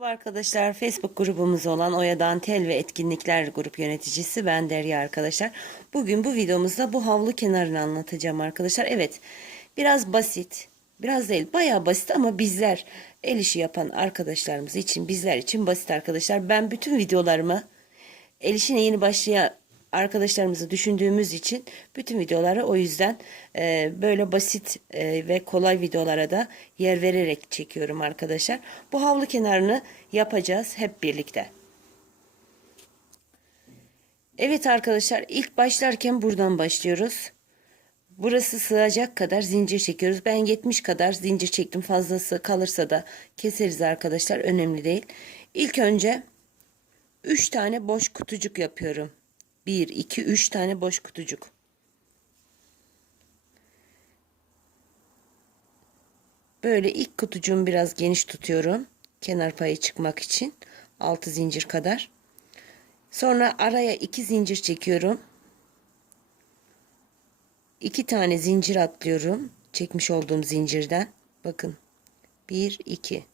Merhaba arkadaşlar. Facebook grubumuz olan Oya Tel ve Etkinlikler Grup Yöneticisi ben Derya arkadaşlar. Bugün bu videomuzda bu havlu kenarını anlatacağım arkadaşlar. Evet biraz basit. Biraz değil bayağı basit ama bizler el işi yapan arkadaşlarımız için bizler için basit arkadaşlar. Ben bütün videolarımı el işine yeni başlayan arkadaşlarımızı düşündüğümüz için bütün videoları o yüzden e, böyle basit e, ve kolay videolara da yer vererek çekiyorum arkadaşlar. Bu havlu kenarını yapacağız hep birlikte. Evet arkadaşlar ilk başlarken buradan başlıyoruz. Burası sığacak kadar zincir çekiyoruz. Ben 70 kadar zincir çektim. Fazlası kalırsa da keseriz arkadaşlar. Önemli değil. İlk önce 3 tane boş kutucuk yapıyorum. 1, 2, 3 tane boş kutucuk. Böyle ilk kutucuğumu biraz geniş tutuyorum. Kenar payı çıkmak için. 6 zincir kadar. Sonra araya 2 zincir çekiyorum. 2 tane zincir atlıyorum. Çekmiş olduğum zincirden. Bakın. 1, 2.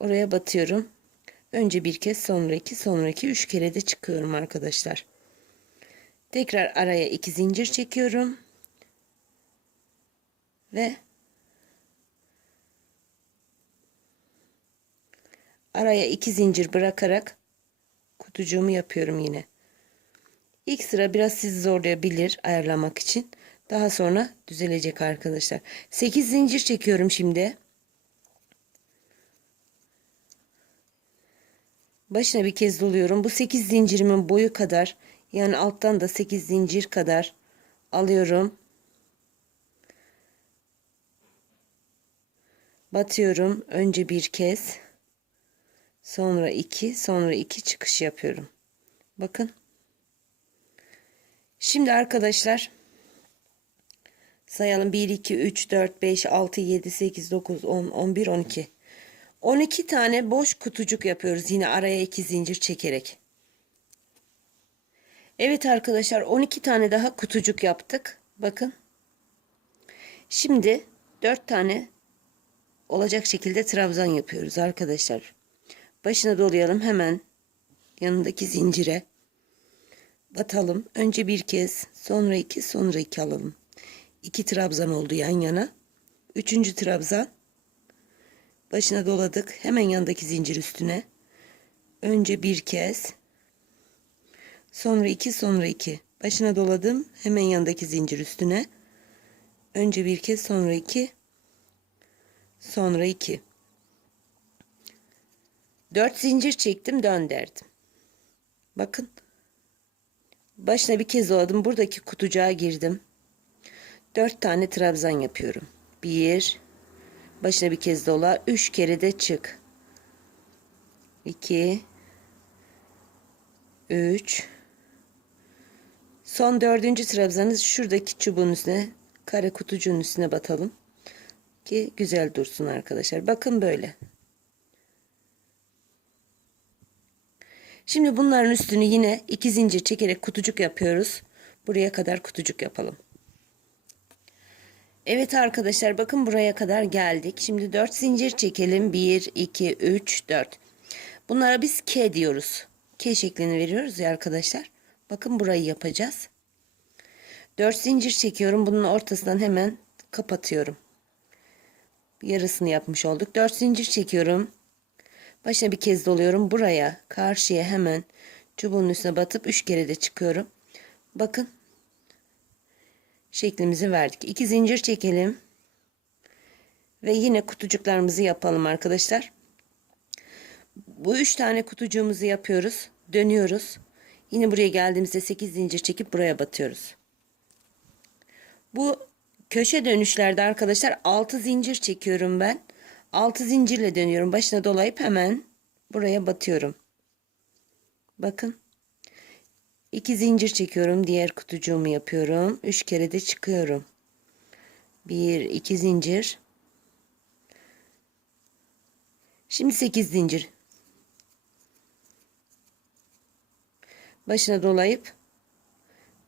Oraya batıyorum. Önce bir kez sonra iki sonra iki üç kere de çıkıyorum arkadaşlar. Tekrar araya iki zincir çekiyorum. Ve araya iki zincir bırakarak kutucuğumu yapıyorum yine. İlk sıra biraz sizi zorlayabilir ayarlamak için. Daha sonra düzelecek arkadaşlar. 8 zincir çekiyorum şimdi. Başına bir kez doluyorum. Bu 8 zincirimin boyu kadar yani alttan da 8 zincir kadar alıyorum. Batıyorum. Önce bir kez. Sonra iki, sonra iki çıkış yapıyorum. Bakın. Şimdi arkadaşlar sayalım 1 2 3 4 5 6 7 8 9 10 11 12 12 tane boş kutucuk yapıyoruz yine araya iki zincir çekerek. Evet arkadaşlar 12 tane daha kutucuk yaptık. Bakın. Şimdi 4 tane olacak şekilde trabzan yapıyoruz arkadaşlar. Başına dolayalım hemen yanındaki zincire batalım. Önce bir kez sonra iki sonra iki alalım. İki trabzan oldu yan yana. Üçüncü trabzan Başına doladık. Hemen yandaki zincir üstüne. Önce bir kez. Sonra iki sonra iki. Başına doladım. Hemen yandaki zincir üstüne. Önce bir kez sonra iki. Sonra iki. Dört zincir çektim dönderdim. Bakın. Başına bir kez doladım. Buradaki kutucuğa girdim. Dört tane trabzan yapıyorum. Bir, Başına bir kez dola. Üç kere de çık. 2 3 Son dördüncü trabzanı şuradaki çubuğun üstüne kare kutucuğun üstüne batalım. Ki güzel dursun arkadaşlar. Bakın böyle. Şimdi bunların üstünü yine iki zincir çekerek kutucuk yapıyoruz. Buraya kadar kutucuk yapalım. Evet arkadaşlar bakın buraya kadar geldik. Şimdi 4 zincir çekelim. 1, 2, 3, 4. Bunlara biz K diyoruz. K şeklini veriyoruz ya arkadaşlar. Bakın burayı yapacağız. 4 zincir çekiyorum. Bunun ortasından hemen kapatıyorum. Yarısını yapmış olduk. 4 zincir çekiyorum. Başına bir kez doluyorum. Buraya karşıya hemen çubuğun üstüne batıp 3 kere de çıkıyorum. Bakın şeklimizi verdik. İki zincir çekelim. Ve yine kutucuklarımızı yapalım arkadaşlar. Bu üç tane kutucuğumuzu yapıyoruz. Dönüyoruz. Yine buraya geldiğimizde 8 zincir çekip buraya batıyoruz. Bu köşe dönüşlerde arkadaşlar 6 zincir çekiyorum ben. 6 zincirle dönüyorum. Başına dolayıp hemen buraya batıyorum. Bakın. 2 zincir çekiyorum. Diğer kutucuğumu yapıyorum. 3 kere de çıkıyorum. 1 2 zincir. Şimdi 8 zincir. Başına dolayıp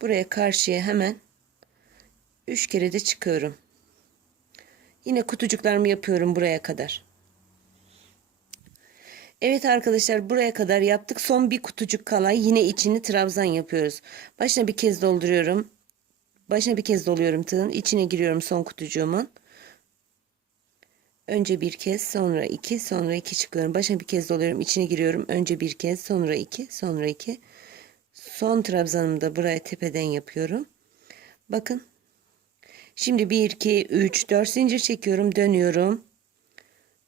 buraya karşıya hemen 3 kere de çıkıyorum. Yine kutucuklarımı yapıyorum buraya kadar. Evet arkadaşlar buraya kadar yaptık. Son bir kutucuk kala yine içini trabzan yapıyoruz. Başına bir kez dolduruyorum. Başına bir kez doluyorum tığın. içine giriyorum son kutucuğumun. Önce bir kez sonra iki sonra iki çıkıyorum. Başına bir kez doluyorum. içine giriyorum. Önce bir kez sonra iki sonra iki. Son trabzanımı da buraya tepeden yapıyorum. Bakın. Şimdi 1, 2, 3, 4 zincir çekiyorum. Dönüyorum.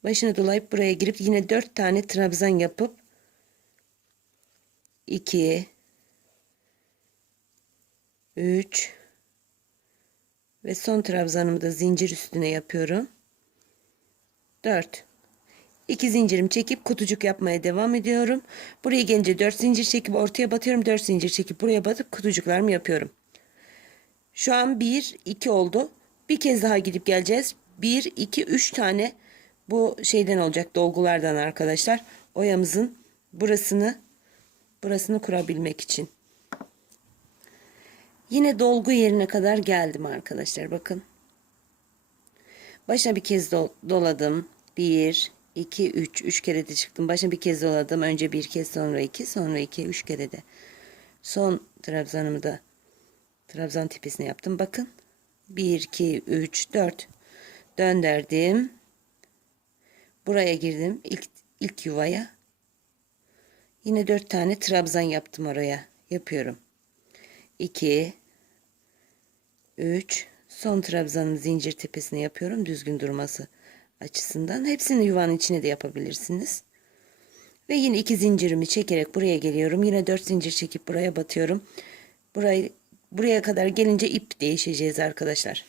Başına dolayıp buraya girip yine 4 tane trabzan yapıp 2 3 ve son trabzanımı da zincir üstüne yapıyorum. 4 2 zincirimi çekip kutucuk yapmaya devam ediyorum. Buraya gelince 4 zincir çekip ortaya batıyorum. 4 zincir çekip buraya batıp kutucuklarımı yapıyorum. Şu an 1 2 oldu. Bir kez daha gidip geleceğiz. 1 2 3 tane bu şeyden olacak dolgulardan arkadaşlar. Oyamızın burasını burasını kurabilmek için. Yine dolgu yerine kadar geldim arkadaşlar bakın. Başına bir kez do doladım. 1 2 3 3 kere de çıktım. Başına bir kez doladım. Önce bir kez sonra iki sonra iki üç kere de. Son trabzanımı da trabzan tepesine yaptım. Bakın. 1 2 3 4 döndürdüm. Buraya girdim. ilk ilk yuvaya. Yine 4 tane trabzan yaptım oraya. Yapıyorum. 2 3 son trabzanın zincir tepesine yapıyorum düzgün durması açısından. Hepsini yuvanın içine de yapabilirsiniz. Ve yine iki zincirimi çekerek buraya geliyorum. Yine 4 zincir çekip buraya batıyorum. Burayı buraya kadar gelince ip değişeceğiz arkadaşlar.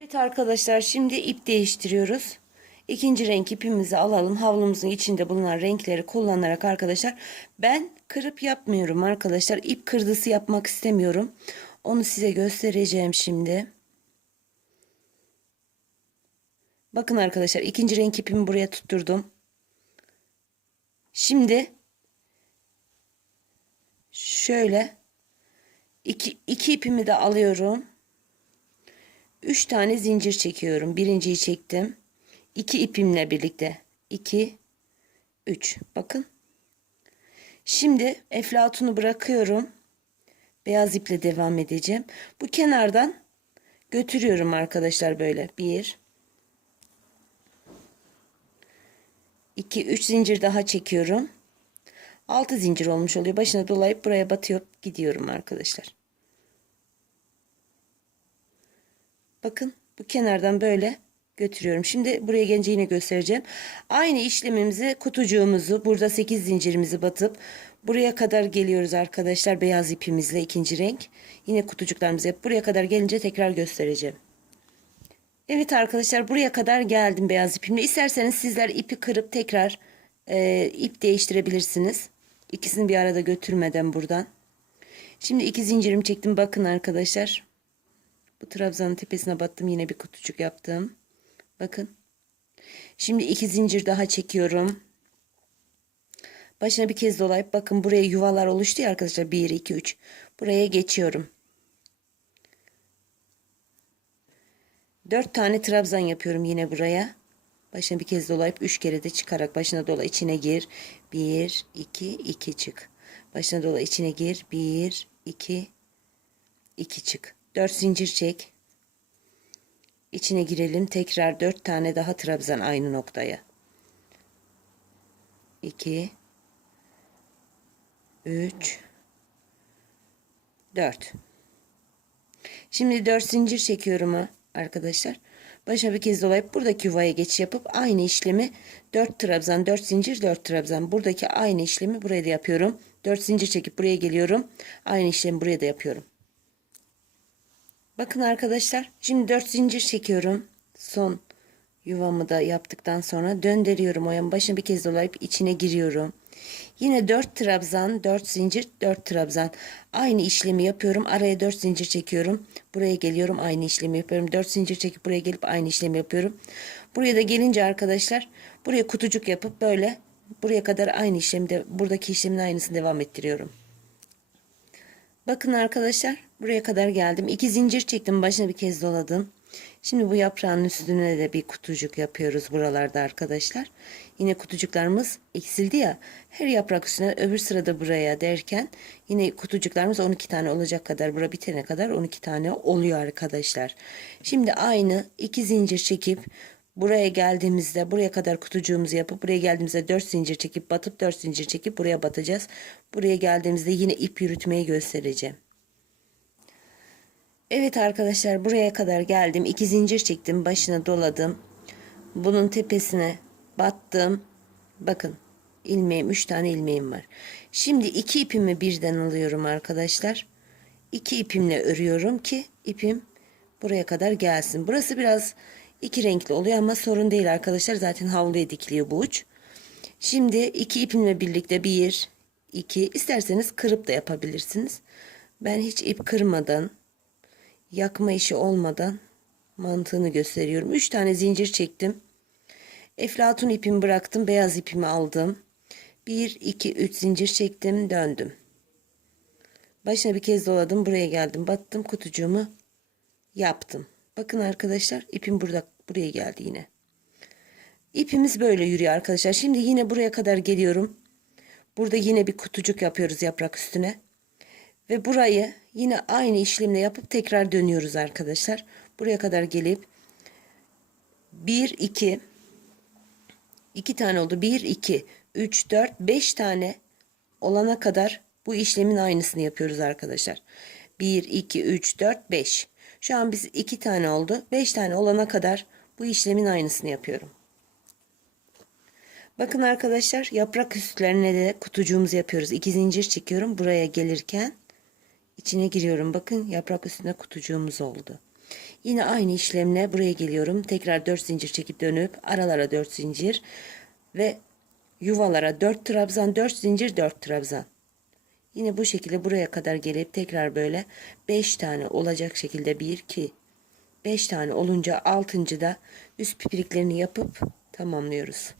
Evet arkadaşlar şimdi ip değiştiriyoruz. İkinci renk ipimizi alalım. Havlumuzun içinde bulunan renkleri kullanarak arkadaşlar ben kırıp yapmıyorum arkadaşlar. İp kırdısı yapmak istemiyorum. Onu size göstereceğim şimdi. Bakın arkadaşlar ikinci renk ipimi buraya tutturdum. Şimdi şöyle iki, iki ipimi de alıyorum. Üç tane zincir çekiyorum. Birinciyi çektim. İki ipimle birlikte. 2 3 bakın. Şimdi eflatunu bırakıyorum. Beyaz iple devam edeceğim. Bu kenardan götürüyorum arkadaşlar böyle. 1 2 3 zincir daha çekiyorum. 6 zincir olmuş oluyor. Başına dolayıp buraya batıyor gidiyorum arkadaşlar. Bakın bu kenardan böyle götürüyorum. Şimdi buraya gelince yine göstereceğim. Aynı işlemimizi kutucuğumuzu burada 8 zincirimizi batıp buraya kadar geliyoruz arkadaşlar beyaz ipimizle ikinci renk. Yine kutucuklarımızı yapıp buraya kadar gelince tekrar göstereceğim. Evet arkadaşlar buraya kadar geldim beyaz ipimle. İsterseniz sizler ipi kırıp tekrar e, ip değiştirebilirsiniz. İkisini bir arada götürmeden buradan. Şimdi iki zincirimi çektim. Bakın arkadaşlar. Bu trabzanın tepesine battım. Yine bir kutucuk yaptım. Bakın. Şimdi iki zincir daha çekiyorum. Başına bir kez dolayıp bakın buraya yuvalar oluştu ya arkadaşlar. 1, 2, 3. Buraya geçiyorum. 4 tane trabzan yapıyorum yine buraya. Başına bir kez dolayıp 3 kere de çıkarak başına dola içine gir. 1, 2, 2 çık. Başına dola içine gir. 1, 2, 2 çık. 4 zincir çek. İçine girelim. Tekrar 4 tane daha trabzan aynı noktaya. 2 3 4 Şimdi 4 zincir çekiyorum arkadaşlar. Başa bir kez dolayıp buradaki yuvaya geçiş yapıp aynı işlemi 4 trabzan 4 zincir 4 trabzan buradaki aynı işlemi buraya da yapıyorum. 4 zincir çekip buraya geliyorum. Aynı işlemi buraya da yapıyorum. Bakın arkadaşlar şimdi 4 zincir çekiyorum. Son yuvamı da yaptıktan sonra döndürüyorum oyanın başına bir kez dolayıp içine giriyorum. Yine 4 trabzan 4 zincir 4 trabzan. Aynı işlemi yapıyorum araya 4 zincir çekiyorum. Buraya geliyorum aynı işlemi yapıyorum. 4 zincir çekip buraya gelip aynı işlemi yapıyorum. Buraya da gelince arkadaşlar buraya kutucuk yapıp böyle buraya kadar aynı işlemde buradaki işlemin aynısını devam ettiriyorum bakın arkadaşlar buraya kadar geldim 2 zincir çektim başına bir kez doladım Şimdi bu yaprağın üstüne de bir kutucuk yapıyoruz buralarda arkadaşlar. Yine kutucuklarımız eksildi ya. Her yaprak üstüne öbür sırada buraya derken yine kutucuklarımız 12 tane olacak kadar bura bitene kadar 12 tane oluyor arkadaşlar. Şimdi aynı iki zincir çekip buraya geldiğimizde buraya kadar kutucuğumuzu yapıp buraya geldiğimizde 4 zincir çekip batıp 4 zincir çekip buraya batacağız. Buraya geldiğimizde yine ip yürütmeyi göstereceğim. Evet arkadaşlar buraya kadar geldim. İki zincir çektim. Başına doladım. Bunun tepesine battım. Bakın ilmeğim. Üç tane ilmeğim var. Şimdi iki ipimi birden alıyorum arkadaşlar. İki ipimle örüyorum ki ipim buraya kadar gelsin. Burası biraz iki renkli oluyor ama sorun değil arkadaşlar. Zaten havluya dikiliyor bu uç. Şimdi iki ipimle birlikte bir, iki isterseniz kırıp da yapabilirsiniz. Ben hiç ip kırmadan yakma işi olmadan mantığını gösteriyorum. 3 tane zincir çektim. Eflatun ipimi bıraktım. Beyaz ipimi aldım. 1, 2, 3 zincir çektim. Döndüm. Başına bir kez doladım. Buraya geldim. Battım kutucuğumu yaptım. Bakın arkadaşlar ipim burada buraya geldi yine. İpimiz böyle yürüyor arkadaşlar. Şimdi yine buraya kadar geliyorum. Burada yine bir kutucuk yapıyoruz yaprak üstüne. Ve burayı yine aynı işlemle yapıp tekrar dönüyoruz arkadaşlar. Buraya kadar gelip 1 2 2 tane oldu. 1 2 3 4 5 tane olana kadar bu işlemin aynısını yapıyoruz arkadaşlar. 1 2 3 4 5. Şu an biz 2 tane oldu. 5 tane olana kadar bu işlemin aynısını yapıyorum. Bakın arkadaşlar yaprak üstlerine de kutucuğumuzu yapıyoruz. 2 zincir çekiyorum buraya gelirken içine giriyorum. Bakın yaprak üstüne kutucuğumuz oldu. Yine aynı işlemle buraya geliyorum. Tekrar 4 zincir çekip dönüp aralara 4 zincir ve yuvalara 4 trabzan, 4 zincir, 4 trabzan. Yine bu şekilde buraya kadar gelip tekrar böyle 5 tane olacak şekilde 1 2 5 tane olunca 6. da üst pipiriklerini yapıp tamamlıyoruz.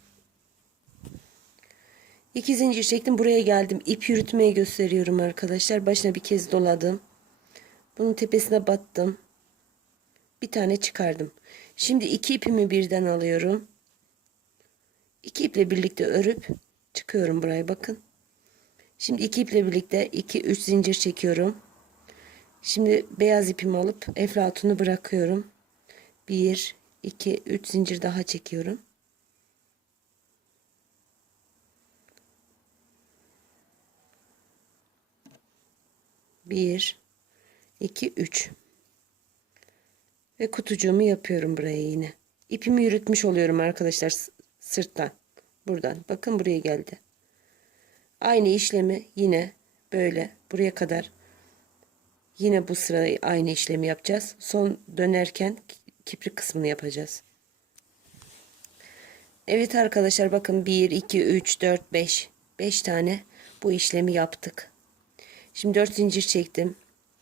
İki zincir çektim buraya geldim. İp yürütmeyi gösteriyorum arkadaşlar. Başına bir kez doladım. Bunun tepesine battım. Bir tane çıkardım. Şimdi iki ipimi birden alıyorum. İki iple birlikte örüp çıkıyorum buraya bakın şimdi iki iple birlikte iki üç zincir çekiyorum. Şimdi beyaz ipimi alıp eflatunu bırakıyorum. Bir iki üç zincir daha çekiyorum. 1 2 3 ve kutucuğumu yapıyorum buraya yine. İpimi yürütmüş oluyorum arkadaşlar sırttan buradan. Bakın buraya geldi aynı işlemi yine böyle buraya kadar yine bu sırayı aynı işlemi yapacağız son dönerken kiprik kısmını yapacağız Evet arkadaşlar bakın 1 2 3 4 5 5 tane bu işlemi yaptık Şimdi 4 zincir çektim.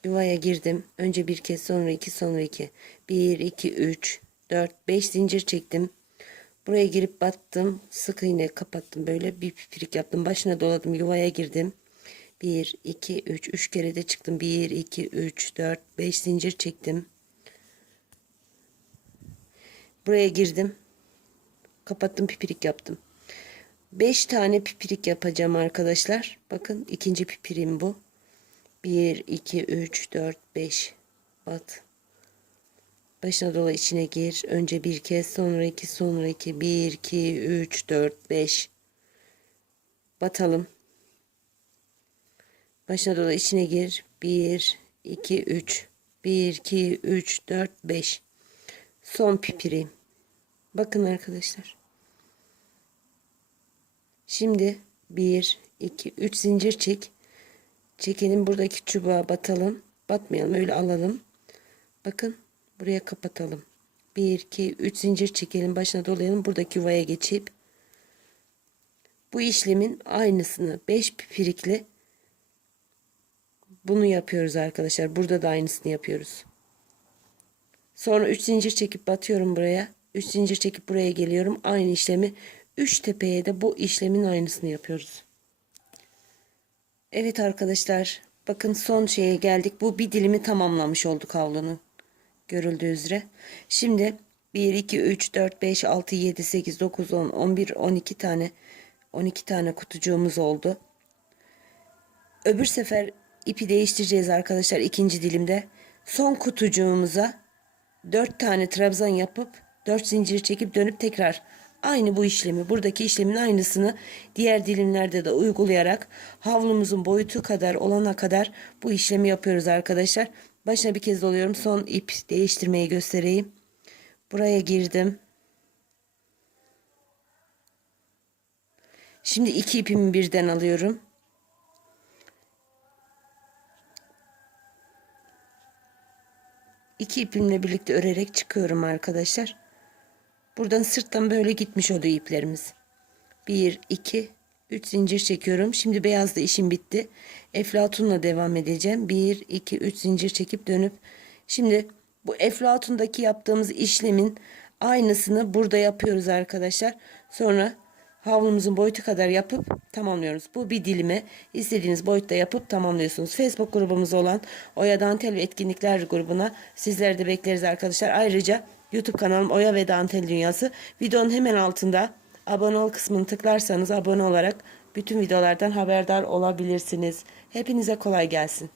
Yuvaya girdim. Önce bir kez sonra iki sonra iki. 1 2 3 4 5 zincir çektim. Buraya girip battım. Sık iğne kapattım böyle bir pipirik yaptım. Başına doladım. Yuvaya girdim. 1 2 3 3 kere de çıktım. 1 2 3 4 5 zincir çektim. Buraya girdim. Kapattım pipirik yaptım. 5 tane pipirik yapacağım arkadaşlar. Bakın ikinci pipirim bu. 1, 2, 3, 4, 5. Bat. Başına dola içine gir. Önce bir kez sonra iki sonra iki. 1, 2, 3, 4, 5. Batalım. Başına dola içine gir. 1, 2, 3. 1, 2, 3, 4, 5. Son pipireyim. Bakın arkadaşlar. Şimdi 1, 2, 3 zincir çek. Çekelim buradaki çubuğa batalım. Batmayalım öyle alalım. Bakın buraya kapatalım. 1 2 3 zincir çekelim başına dolayalım buradaki yuvaya geçip bu işlemin aynısını 5 pipirikli bunu yapıyoruz arkadaşlar. Burada da aynısını yapıyoruz. Sonra 3 zincir çekip batıyorum buraya. 3 zincir çekip buraya geliyorum. Aynı işlemi 3 tepeye de bu işlemin aynısını yapıyoruz. Evet arkadaşlar bakın son şeye geldik. Bu bir dilimi tamamlamış olduk havlunun. Görüldüğü üzere. Şimdi 1, 2, 3, 4, 5, 6, 7, 8, 9, 10, 11, 12 tane 12 tane kutucuğumuz oldu. Öbür sefer ipi değiştireceğiz arkadaşlar ikinci dilimde. Son kutucuğumuza 4 tane trabzan yapıp 4 zincir çekip dönüp tekrar aynı bu işlemi buradaki işlemin aynısını diğer dilimlerde de uygulayarak havlumuzun boyutu kadar olana kadar bu işlemi yapıyoruz arkadaşlar. Başına bir kez doluyorum. Son ip değiştirmeyi göstereyim. Buraya girdim. Şimdi iki ipimi birden alıyorum. İki ipimle birlikte örerek çıkıyorum arkadaşlar. Buradan sırttan böyle gitmiş oluyor iplerimiz. 1, 2, 3 zincir çekiyorum. Şimdi beyazda işim bitti. Eflatunla devam edeceğim. 1, 2, 3 zincir çekip dönüp. Şimdi bu eflatundaki yaptığımız işlemin aynısını burada yapıyoruz arkadaşlar. Sonra havlumuzun boyutu kadar yapıp tamamlıyoruz. Bu bir dilime istediğiniz boyutta yapıp tamamlıyorsunuz. Facebook grubumuz olan Oya Dantel ve Etkinlikler grubuna sizleri de bekleriz arkadaşlar. Ayrıca YouTube kanalım Oya ve Dantel Dünyası. Videonun hemen altında abone ol kısmını tıklarsanız abone olarak bütün videolardan haberdar olabilirsiniz. Hepinize kolay gelsin.